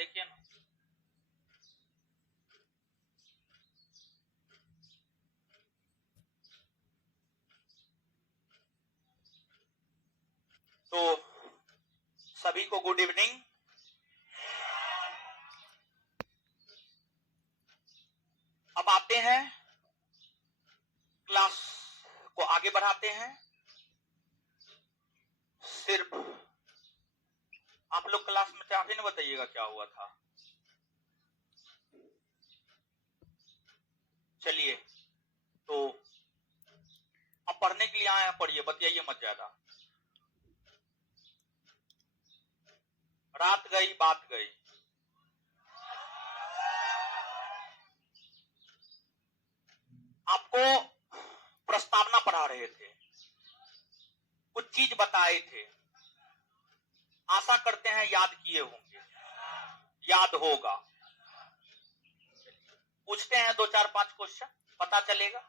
देखिए ना। तो सभी को गुड इवनिंग। अब आते हैं, क्लास को आगे बढ़ाते हैं। सिर्फ आप लोग क्लास में चाहते ना, बताइएगा क्या हुआ था। चलिए, तो अब पढ़ने के लिए आए हैं, पढ़िए, बतियाइए मत ज्यादा। रात गई बात गई। आपको प्रस्तावना पढ़ा रहे थे, कुछ चीज बताए थे, आशा करते हैं याद किए होंगे, याद होगा। पूछते हैं 2-4-5 क्वेश्चन, पता चलेगा।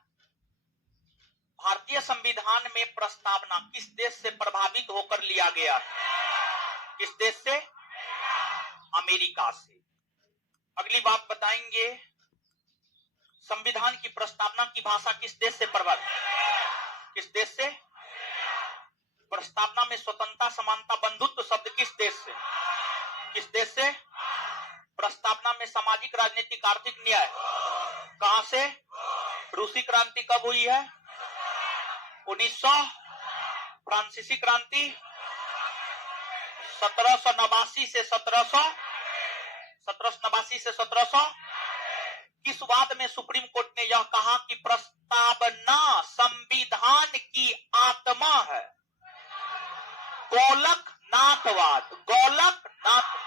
भारतीय संविधान में प्रस्तावना किस देश से प्रभावित होकर लिया गया है? किस देश से? अमेरिका से। अगली बात बताएंगे, संविधान की प्रस्तावना की भाषा किस देश से प्रभावित? किस देश से? प्रस्तावना में स्वतंत्रता, समानता, बंधुत्व शब्द किस देश से? किस देश से? प्रस्तावना में सामाजिक, राजनीतिक, आर्थिक न्याय कहां से? रूसी क्रांति कब हुई है? 1900। फ्रांसीसी क्रांति 1789 से 1700। किस वाद में सुप्रीम कोर्ट ने यह कहा कि प्रस्तावना संविधान की आत्मा है? गोलकनाथवाद। गोलकनाथ।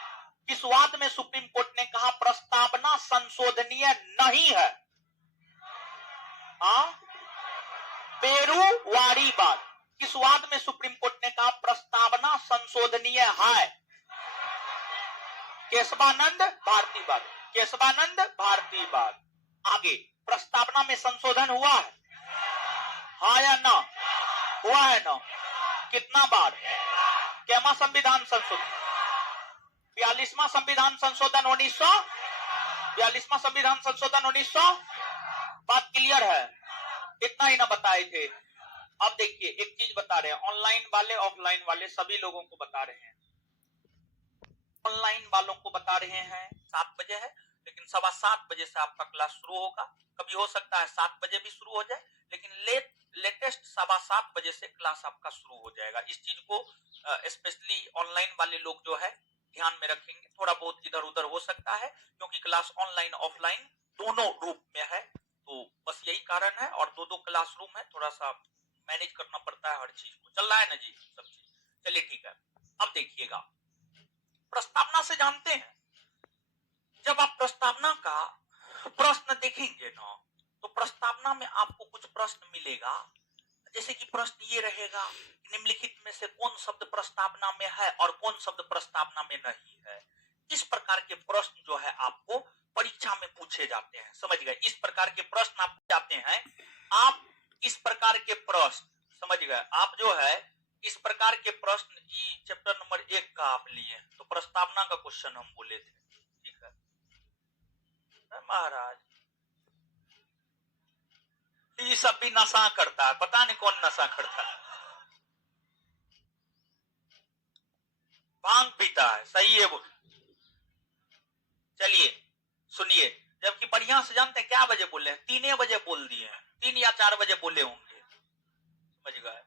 किस वाद में सुप्रीम कोर्ट ने कहा प्रस्तावना संशोधनीय नहीं है? हाँ, पेरुवारीवाद। किस वाद में सुप्रीम कोर्ट ने कहा प्रस्तावना संशोधनीय है? केशवानंद भारतीवाद। केशवानंद भारतीवाद। आगे, प्रस्तावना में संशोधन हुआ है? हाँ या ना? हुआ है ना? कितना बार? कैमा संविधान संशोधन? 42वां संविधान संशोधन 1900। 42वां संविधान संशोधन 1900। बात क्लियर है? इतना ही ना बताए थे। अब देखिए, एक चीज बता रहे हैं, ऑनलाइन वाले ऑफलाइन वाले सभी लोगों को बता रहे हैं। ऑनलाइन वालों को बता रहे हैं 7 बजे है, लेकिन 7:15 बजे से आपका क्लास शुरू होगा। कभी हो सकता है 7 बजे भी शुरू हो जाए, लेकिन लेटेस्ट 7:15 बजे से क्लास आपका शुरू हो जाएगा। इस चीज को स्पेशली ऑनलाइन वाले लोग जो है ध्यान में रखेंगे। थोड़ा बहुत इधर उधर हो सकता है, क्योंकि क्लास ऑनलाइन ऑफलाइन दोनों रूप में है, तो बस यही कारण है। और 2-2 क्लासरूम है, थोड़ा सा मैनेज करना पड़ता है हर चीज को। चल रहा है ना जी सब चीज? चलिए ठीक है। अब देखिएगा, प्रस्तावना से जानते हैं, जब आप प्रस्तावना का प्रश्न देखेंगे ना, तो प्रस्तावना में आपको कुछ प्रश्न मिलेगा। जैसे कि प्रश्न ये रहेगा, निम्नलिखित में से कौन शब्द प्रस्तावना में है और कौन शब्द प्रस्तावना में नहीं है। इस प्रकार के प्रश्न जो है आपको परीक्षा में पूछे जाते हैं। समझ गए? इस प्रकार के प्रश्न आप जाते हैं। आप इस प्रकार के प्रश्न समझ गए? आप जो है इस प्रकार के प्रश्न चैप्टर नंबर 1 का आप लिए, तो प्रस्तावना का क्वेश्चन हम बोले थे। ठीक है महाराज, ये सब भी नशा करता है, पता नहीं कौन नशा करता है। भांग पीता है, सही है। चलिए सुनिए, जबकि बढ़िया से जानते हैं क्या बजे बोले हैं? 3 बजे बोल दिए हैं, 3 या 4 बजे बोले होंगे। समझ गए?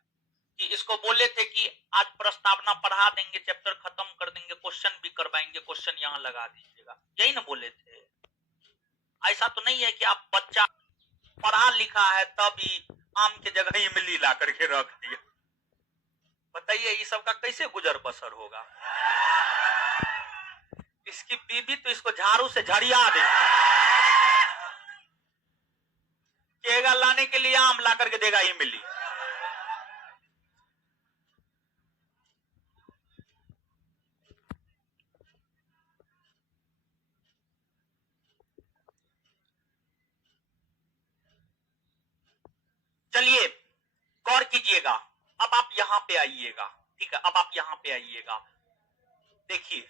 कि इसको बोले थे कि आज प्रस्तावना पढ़ा देंगे, चैप्टर खत्म कर देंगे, क्वेश्चन भी करवाएंगे, क्वेश्चन यहाँ लगा दीजिएगा, यही ना बोले थे। ऐसा तो नहीं है कि आप बच्चा पढ़ा लिखा है तभी आम के जगह इमली ला करके रख दिया। बताइए ये सब का कैसे गुजर बसर होगा? इसकी बीबी तो इसको झाड़ू से झड़िया दे, केगा लाने के लिए आम ला करके देगा इमली। चलिए गौर कीजिएगा, अब आप यहां पे आइएगा। ठीक है, अब आप यहां पे आइएगा। देखिए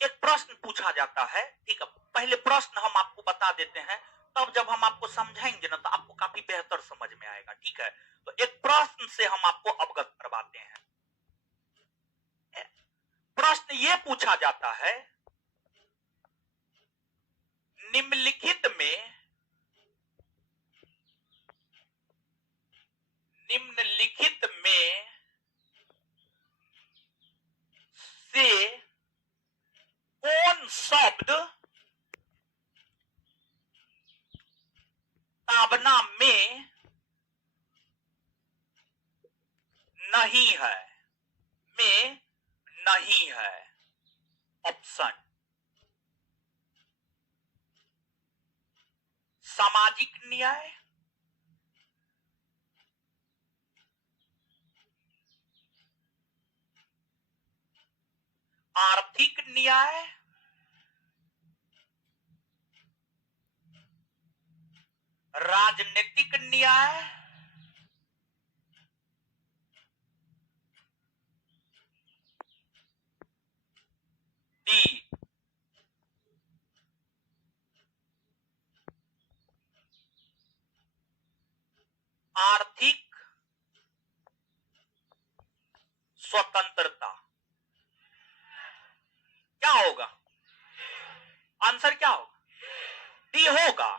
एक प्रश्न पूछा जाता है, ठीक है, पहले प्रश्न हम आपको बता देते हैं, तब जब हम आपको समझाएंगे ना तो आपको काफी बेहतर समझ में आएगा, ठीक है। तो एक प्रश्न से हम आपको अवगत करवाते हैं। प्रश्न ये पूछा जाता है, निम्नलिखित में से कौन शब्द प्रस्तावना में नहीं है, ऑप्शन सामाजिक न्याय, आर्थिक न्याय, राजनीतिक न्याय, डी आर्थिक स्वतंत्रता। क्या होगा आंसर? क्या होगा? डी होगा।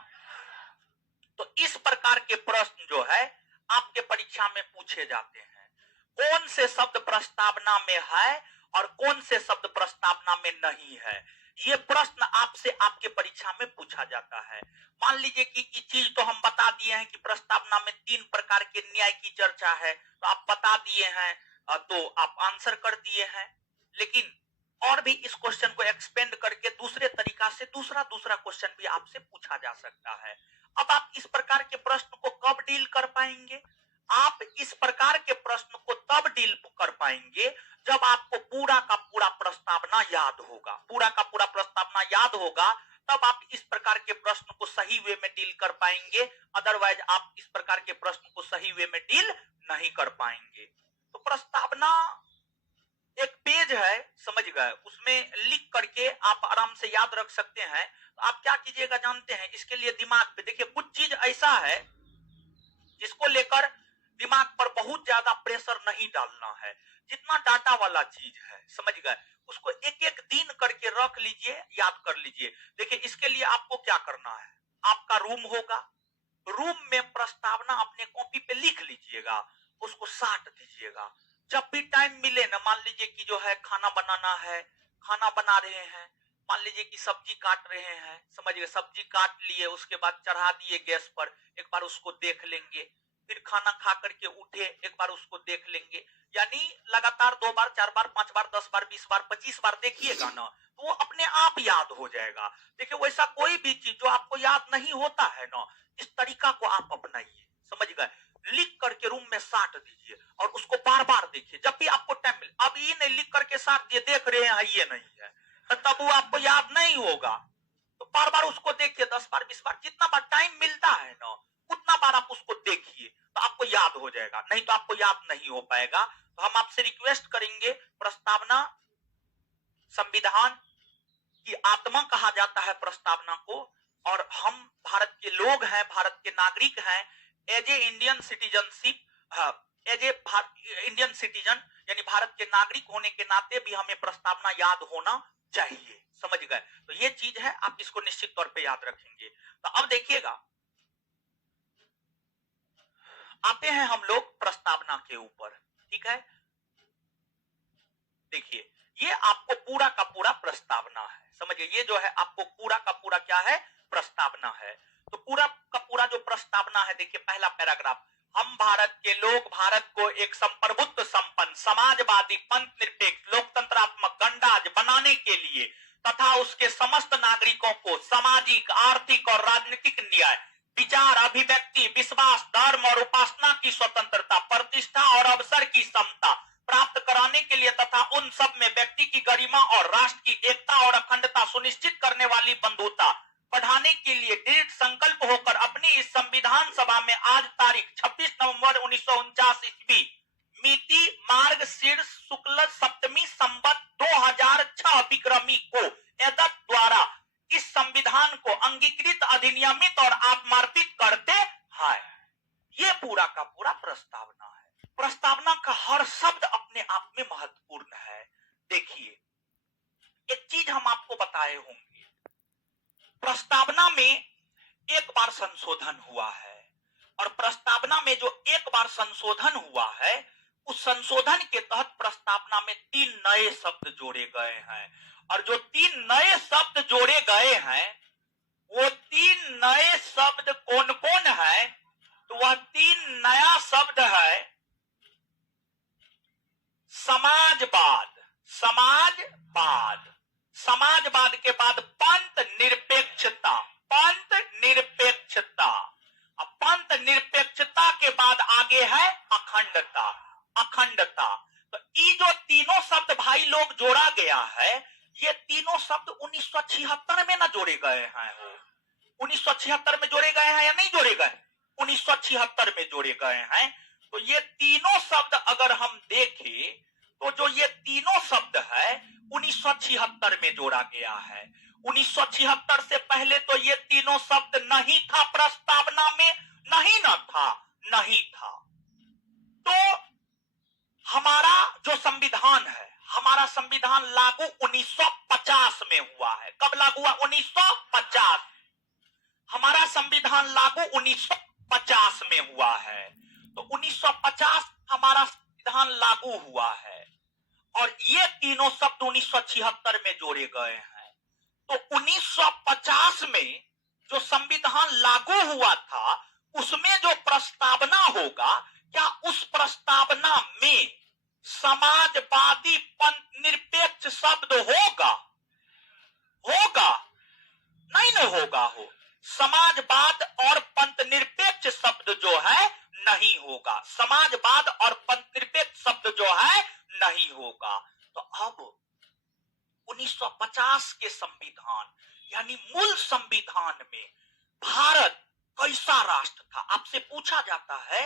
तो इस प्रकार के प्रश्न जो है आपके परीक्षा में पूछे जाते हैं, कौन से शब्द प्रस्तावना में है और कौन से शब्द प्रस्तावना में नहीं है। ये प्रश्न आपसे आपके परीक्षा में पूछा जाता है। मान लीजिए कि चीज तो हम बता दिए हैं कि प्रस्तावना में 3 प्रकार के न्याय की चर्चा है, तो आप बता दिए हैं, तो आप आंसर कर दिए हैं। लेकिन और भी इस क्वेश्चन को एक्सपेंड करके दूसरे तरीका से दूसरा क्वेश्चन भी आपसे पूछा जा सकता है। अब आप इस प्रकार के प्रश्न को कब डील कर पाएंगे? आप इस प्रकार के प्रश्न को तब डील कर पाएंगे जब आपको पूरा का पूरा प्रस्तावना याद होगा। पूरा का पूरा प्रस्तावना याद होगा तब आप इस प्रकार के प्रश्न को सही वे में डील कर पाएंगे, अदरवाइज आप इस प्रकार के प्रश्न को सही वे में डील नहीं कर पाएंगे। तो प्रस्तावना एक पेज है, समझ गए, उसमें लिख करके आप आराम से याद रख सकते हैं। तो आप क्या कीजिएगा जानते हैं, इसके लिए दिमाग पे देखिए, कुछ चीज ऐसा है जिसको लेकर दिमाग पर बहुत ज्यादा प्रेशर नहीं डालना है। जितना डाटा वाला चीज है, समझ गए, उसको एक एक दिन करके रख लीजिए, याद कर लीजिए। देखिए इसके लिए आपको क्या करना है, आपका रूम होगा, रूम में प्रस्तावना अपने कॉपी पे लिख लीजिएगा, उसको साट दीजिएगा। जब भी टाइम मिले ना, मान लीजिए कि जो है खाना बनाना है, खाना बना रहे हैं, मान लीजिए कि सब्जी काट रहे हैं, समझ गए, सब्जी काट लिए, उसके बाद चढ़ा दिए गैस पर, एक बार उसको देख लेंगे, फिर खाना खा करके उठे, एक बार उसको देख लेंगे। यानी लगातार 2 बार 4 बार 5 बार 10 बार 20 बार 25 बार देखिएगा ना, तो वो अपने आप याद हो जाएगा। देखिए वैसा कोई भी चीज जो आपको याद नहीं होता है ना, इस तरीका को आप अपनाइए, समझ गए, लिख करके रूम में साट दीजिए और उसको बार बार देखिए जब भी आपको टाइम मिले। अब ये नहीं लिख करके साट दिए, देख रहे हैं ये नहीं है, तो तब वो आपको याद नहीं होगा। तो बार बार उसको देखिए, 10 बार 20 बार, जितना बार टाइम मिलता है ना उतना बार आप उसको देखिए, तो आपको याद हो जाएगा, नहीं तो आपको याद नहीं हो पाएगा। तो हम आपसे रिक्वेस्ट करेंगे, प्रस्तावना संविधान की आत्मा कहा जाता है प्रस्तावना को, और हम भारत के लोग हैं, भारत के नागरिक हैं, as a Indian citizenship, as a Indian citizen यानी भारत के नागरिक होने के नाते भी हमें प्रस्तावना याद होना चाहिए, समझ गए। तो ये चीज है, आप इसको निश्चित तौर पे याद रखेंगे। तो अब देखिएगा, आते हैं हम लोग प्रस्तावना के ऊपर, ठीक है। देखिए ये आपको पूरा का पूरा प्रस्तावना है, समझिए, ये जो है आपको पूरा का पूरा क्या है, प्रस्तावना है। तो पूरा का पूरा जो प्रस्तावना है, देखिए पहला पैराग्राफ, हम भारत के लोग भारत को एक संप्रभुत्व संपन्न समाजवादी पंथ निरपेक्ष लोकतंत्रात्मक गणराज्य बनाने के लिए तथा उसके समस्त नागरिकों को सामाजिक आर्थिक और राजनीतिक न्याय, विचार अभिव्यक्ति विश्वास धर्म और उपासना की स्वतंत्रता, प्रतिष्ठा और अवसर की समता प्राप्त कराने के लिए तथा उन सब में व्यक्ति की गरिमा और राष्ट्र की एकता और अखंडता सुनिश्चित करने वाली बंधुता बढ़ाने के लिए दृढ़ संकल्प होकर अपनी इस संविधान सभा में आज तारीख 26 नवंबर 1949 ईस्वी मिति मार्गशीर्ष शुक्ल सप्तमी संवत 2006 विक्रमी को एतत् द्वारा इस संविधान को अंगीकृत अधिनियमित और आत्मार्पित करते हैं। ये पूरा का पूरा प्रस्तावना है। प्रस्तावना का हर शब्द अपने आप में महत्वपूर्ण है। देखिए, एक चीज हम आपको बताए होंगे, प्रस्तावना में एक बार संशोधन हुआ है और प्रस्तावना में जो एक बार संशोधन हुआ है उस संशोधन के तहत प्रस्तावना में 3 नए शब्द जोड़े गए हैं और जो 3 नए शब्द जोड़े गए हैं वो 3 नए शब्द कौन कौन है? तो वह 3 नया शब्द है समाजवाद, समाजवाद, समाजवाद के बाद पंथ निरपेक्षता, पंथ निरपेक्षता, पंथ निरपेक्षता के बाद आगे है अखंडता, अखंडता। तो ये जो तीनों शब्द भाई लोग जोड़ा गया है, ये तीनों शब्द 1976 में ना जोड़े गए हैं। 1976 में जोड़े गए हैं या नहीं जोड़े गए? 1976 में जोड़े गए हैं। तो ये तीनों शब्द अगर हम देखें तो जो ये तीनों शब्द है 1976 में जोड़ा गया है। 1976 से पहले तो ये तीनों शब्द नहीं था, प्रस्तावना में नहीं ना था, नहीं था। तो हमारा जो संविधान है, हमारा संविधान लागू 1950 में हुआ है। कब लागू हुआ? 1950। हमारा संविधान लागू 1950 में हुआ है। तो 1950 हमारा संविधान लागू हुआ है और ये तीनों शब्द 1976 में जोड़े गए हैं। तो 1950 में जो संविधान लागू हुआ था उसमें जो प्रस्तावना होगा, क्या उस प्रस्तावना में समाजवादी पंथ निरपेक्ष शब्द होगा? होगा? नहीं ना होगा। हो समाजवाद और पंथ निरपेक्ष शब्द जो है नहीं होगा, समाजवाद और पंथ निरपेक्ष शब्द जो है नहीं होगा। तो अब 1950 के संविधान यानी मूल संविधान में भारत कैसा राष्ट्र था? आपसे पूछा जाता है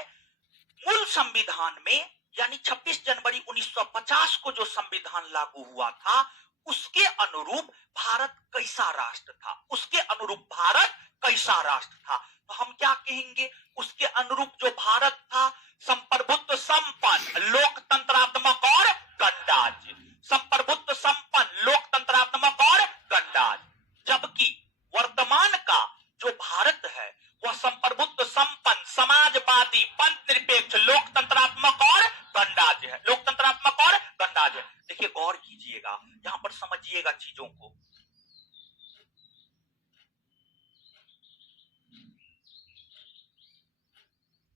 मूल संविधान में यानी 26 जनवरी 1950 को जो संविधान लागू हुआ था उसके अनुरूप भारत कैसा राष्ट्र था? उसके अनुरूप भारत कैसा राष्ट्र था? तो हम क्या कहेंगे? उसके अनुरूप जो भारत था संप्रभुत्व संपन्न, लोकतंत्रात्मक और गणराज्य, संप्रभुत्व संपन्न, लोकतंत्रात्मक और गणराज्य। जबकि वर्तमान का जो भारत है वह संप्रभुत्व संपन्न, समाजवादी, पंथ निरपेक्ष, लोकतंत्रात्मक और गणराज्य है, लोकतंत्रात्मक और गणराज्य है। देखिए गौर कीजिएगा, यहां पर समझिएगा चीजों को।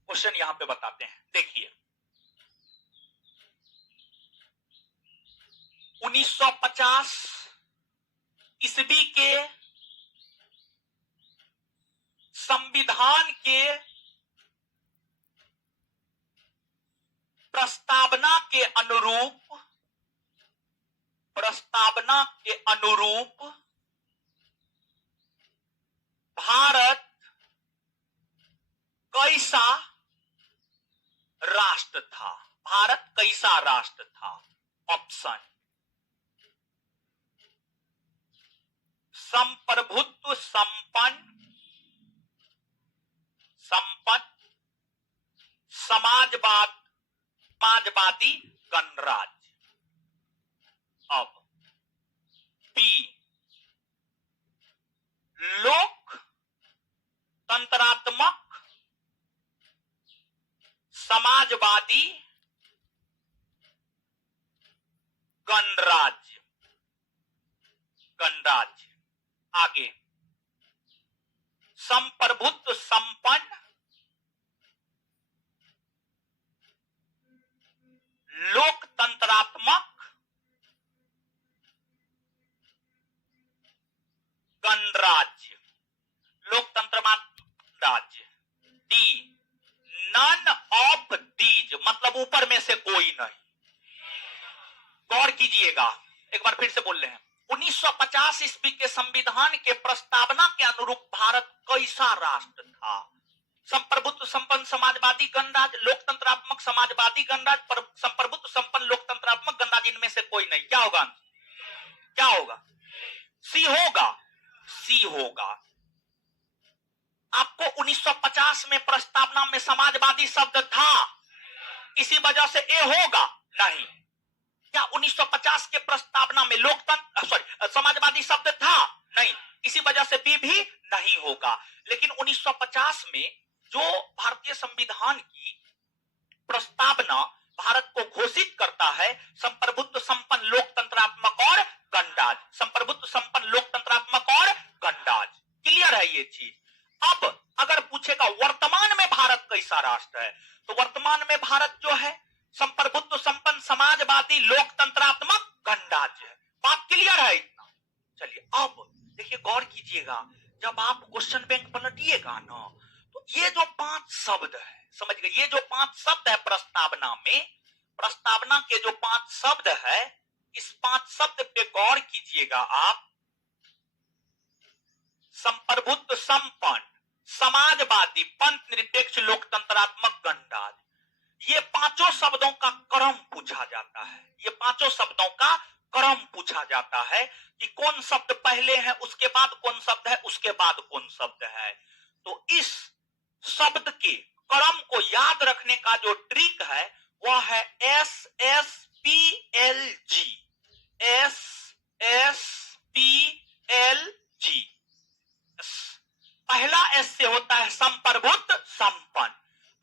क्वेश्चन यहां पे बताते हैं, देखिए 1950 ईस्वी के संविधान के प्रस्तावना के अनुरूप, प्रस्तावना के अनुरूप भारत कैसा राष्ट्र था? भारत कैसा राष्ट्र था? ऑप्शन संप्रभुत्व संपन्न, संपन्न, समाजवाद, समाजवादी, गणराज्य। अब बी लोक तंत्रात्मक, समाजवादी, गणराज्य, गणराज्य। आगे संप्रभुत्व संपन्न, लोकतंत्रात्मक, गणराज्य, लोकतंत्रात्मक राज्य। डी नन ऑफ दीज, मतलब ऊपर में से कोई नहीं। गौर कीजिएगा, एक बार फिर से बोल रहे हैं, 1950 ईस्वी के संविधान के प्रस्तावना के अनुरूप भारत कैसा राष्ट्र था? संप्रभुत्व संपन्न समाजवादी गणराज्य, लोकतंत्रात्मक समाजवादी गणराज्य, संप्रभुत्व संपन्न लोकतंत्रात्मक गणराज्य, इनमें से कोई नहीं। क्या होगा? क्या होगा? सी होगा, सी होगा। आपको 1950 में प्रस्तावना में समाजवादी शब्द था, इसी वजह से ए होगा नहीं। क्या 1950 के प्रस्तावना में लोकतंत्र समाजवादी शब्द था? नहीं, इसी वजह से बी भी नहीं होगा। लेकिन 1950 में जो भारतीय संविधान की प्रस्तावना भारत को घोषित करता है, संप्रभुत्व संपन्न लोकतंत्रात्मक और गणराज्य, संप्रभुत्व संपन्न लोकतंत्रात्मक और गणराज्य। क्लियर है ये चीज? अब अगर पूछेगा वर्तमान में भारत कैसा राष्ट्र है, तो वर्तमान में भारत जो है संप्रभुत्व संपन्न समाजवादी लोकतंत्रात्मक गणराज्य है। बात क्लियर है इतना? चलिए अब देखिए, गौर कीजिएगा, जब आप क्वेश्चन बैंक पलटिएगा ना, तो ये जो 5 शब्द है, समझ गए, ये जो 5 शब्द है प्रस्तावना में, प्रस्तावना के जो 5 शब्द है, इस 5 शब्द पे गौर कीजिएगा आप। संप्रभुत्व संपन्न समाजवादी पंथ निरपेक्ष लोकतंत्रात्मक गणराज्य, ये 5 शब्दों का क्रम पूछा जाता है। ये 5 शब्दों का क्रम पूछा जाता है कि कौन शब्द पहले है, उसके बाद कौन शब्द है, उसके बाद कौन शब्द है। तो इस शब्द के क्रम को याद रखने का जो ट्रिक है वह है SSPLG। SSPLG। पहला एस से होता है संप्रभुत्व संपन्न,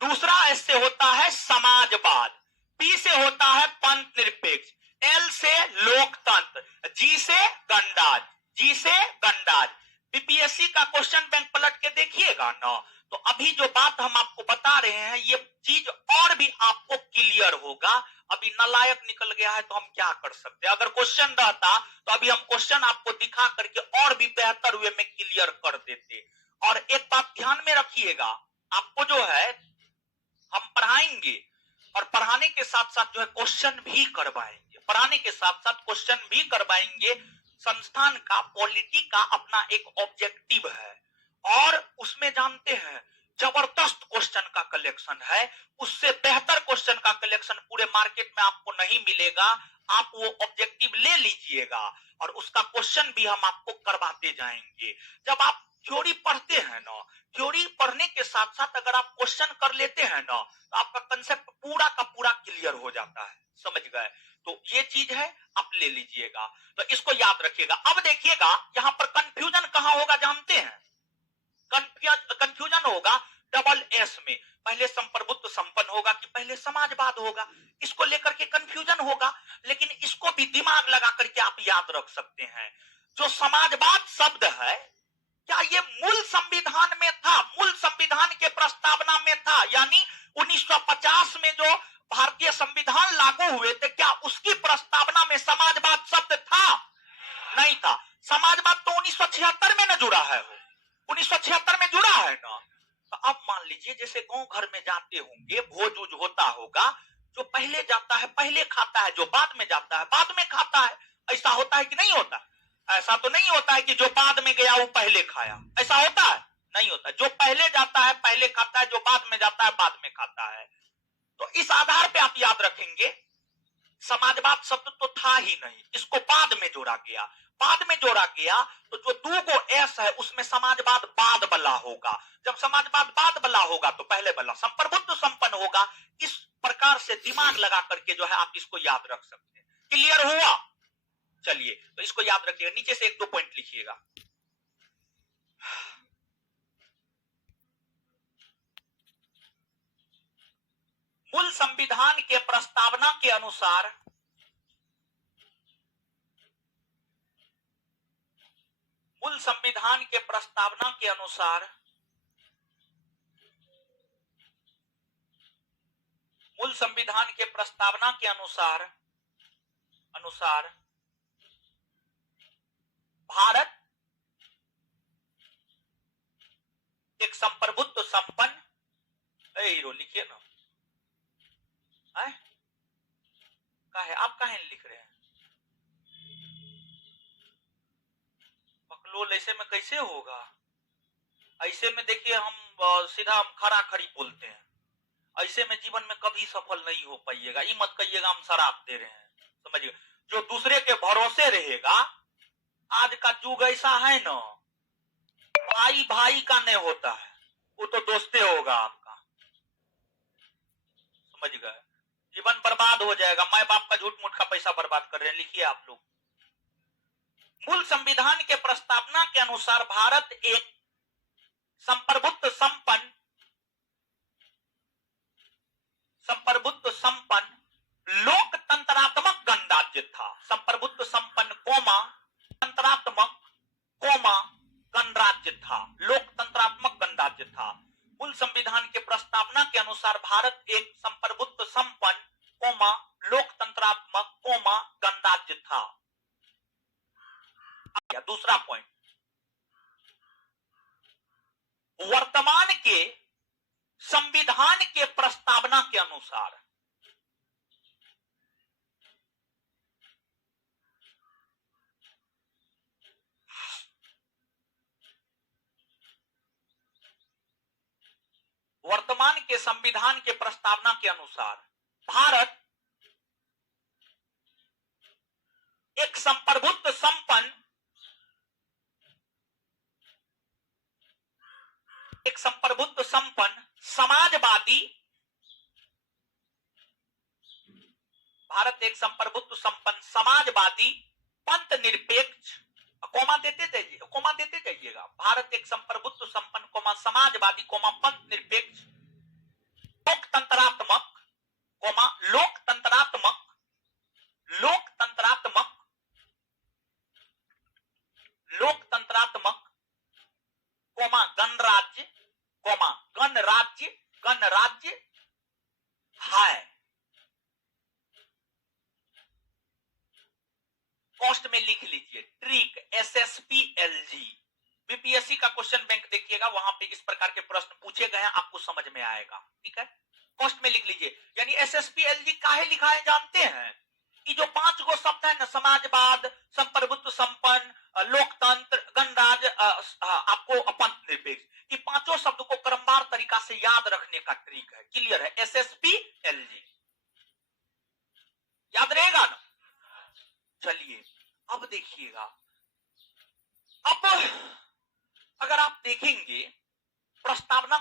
दूसरा एस से होता है समाजवाद, पी से होता है पंथ निरपेक्ष, एल से लोकतंत्र, जी से गणराज्य, जी से गणराज्य। बीपीएससी का क्वेश्चन बैंक पलट के देखिएगा ना, तो अभी जो बात हम आपको बता रहे हैं ये चीज और भी आपको क्लियर होगा। अभी नालायक निकल गया है तो हम क्या कर सकते हैं? अगर क्वेश्चन रहता तो अभी हम क्वेश्चन आपको दिखा करके और भी बेहतर वे में क्लियर कर देते। और एक बात ध्यान में रखिएगा, आपको जो है हम पढ़ाएंगे और पढ़ाने के साथ साथ जो है क्वेश्चन भी करवाएंगे, पढ़ाने के साथ साथ क्वेश्चन भी करवाएंगे। संस्थान का पॉलिटी का अपना एक ऑब्जेक्टिव है और उसमें जानते हैं जबरदस्त क्वेश्चन का कलेक्शन है, उससे बेहतर क्वेश्चन का कलेक्शन पूरे मार्केट में आपको नहीं मिलेगा। आप वो ऑब्जेक्टिव ले लीजिएगा और उसका क्वेश्चन भी हम आपको करवाते जाएंगे। जब आप थ्योरी पढ़ते हैं ना, थ्योरी पढ़ने के साथ साथ अगर आप क्वेश्चन कर लेते हैं ना, तो आपका कंसेप्ट पूरा का पूरा क्लियर हो जाता है। समझ गए? तो ये चीज है, आप ले लीजिएगा, तो इसको याद रखिएगा। अब देखिएगा यहां पर कंफ्यूजन कहां होगा जानते हैं? कंफ्यूजन होगा डबल एस में, पहले संप्रभुत्व संपन्न होगा कि पहले समाजवाद होगा, इसको लेकर के कंफ्यूजन होगा। लेकिन इसको भी दिमाग लगा करके आप याद रख सकते हैं। जो समाजवाद शब्द है, क्या ये मूल संविधान में था? मूल संविधान के प्रस्तावना में था, यानी 1950 में जो भारतीय संविधान लागू हुए थे, क्या उसकी प्रस्तावना में समाजवाद शब्द था? नहीं था। समाजवाद तो 1976 में न जुड़ा है, 1976 में जुड़ा है ना। तो अब मान लीजिए जैसे गांव घर में जाते होंगे, भोज उज होता होगा, जो पहले जाता है पहले खाता है, जो बाद में जाता है बाद में खाता है। ऐसा होता है कि नहीं होता? ऐसा तो नहीं होता है कि जो बाद में गया वो पहले खाया, ऐसा होता है? नहीं होता। जो पहले जाता है पहले खाता है, जो बाद में जाता है बाद में खाता है। तो इस आधार पे आप याद रखेंगे समाजवाद शब्द तो था ही नहीं, इसको बाद में जोड़ा गया। बाद में जोड़ा गया तो जो 2 एस है उसमें समाजवाद बाद वाला होगा। जब समाजवाद बाद वाला होगा तो पहले वाला संप्रभुत्व संपन्न होगा। इस प्रकार से दिमाग लगा करके जो है आप इसको याद रख सकते हैं। क्लियर हुआ? चलिए, तो इसको याद रखिएगा। नीचे से 1-2 पॉइंट लिखिएगा। मूल संविधान के प्रस्तावना के अनुसार मूल संविधान के प्रस्तावना के अनुसार मूल संविधान के प्रस्तावना के अनुसार भारत एक संप्रभुत्व संपन्न, हीरो लिखिए ना, है आप काहे लिख रहे हैं? बकलोल ऐसे में कैसे होगा? ऐसे में देखिए हम सीधा हम खरा खरी बोलते हैं। ऐसे में जीवन में कभी सफल नहीं हो पाइएगा। ये मत कहिएगा हम शराब दे रहे हैं, समझिए। जो दूसरे के भरोसे रहेगा, आज का युग ऐसा है ना, भाई भाई का नहीं होता है, वो तो दोस्ते होगा आपका, समझ गए। जीवन बर्बाद हो जाएगा। माँ बाप का झूठ मूठ का पैसा बर्बाद कर रहे हैं, लिखिए आप लोग। मूल संविधान के प्रस्तावना के अनुसार भारत एक संप्रभुत्व संपन्न लोकतंत्रात्मक गणराज्य था। संप्रभुत्व संपन्न तंत्रात्मक गणराज्य था, लोकतंत्रात्मक गणराज्य था। मूल संविधान के प्रस्तावना के अनुसार भारत एक संप्रभुत्व संपन्न लोकतंत्रात्मक गणराज्य था। दूसरा पॉइंट, वर्तमान के संविधान के प्रस्तावना के अनुसार भारत एक संप्रभुत्व संपन्न समाजवादी पंथ निरपेक्ष, कोमा देते जाइएगा। भारत एक संप्रभुत्व संपन्न समाजवादी पंथ निरपेक्ष लोकतंत्रात्मक गणराज्य है। कॉस्ट में लिख लीजिए, ट्रिक SSPLG, बीपीएससी का क्वेश्चन बैंक देखिएगा, वहां पे इस प्रकार के प्रश्न पूछे गए हैं, आपको समझ में आएगा। ठीक है, कॉस्ट में लिख लीजिए। यानी SSPLG काहे लिखा है जानते हैं? कि जो 5 गो शब्द है ना, समाजवाद, संप्रभुत्व संपन्न, लोकतंत्र, गणराज्य, आपको पंथ निरपेक्ष, ये 5 शब्द को क्रमवार तरीका से याद रखने का ट्रिक है। क्लियर है? SSPLG याद रहेगा ना। चलिए अब देखिएगा, अब अगर आप देखेंगे प्रस्तावना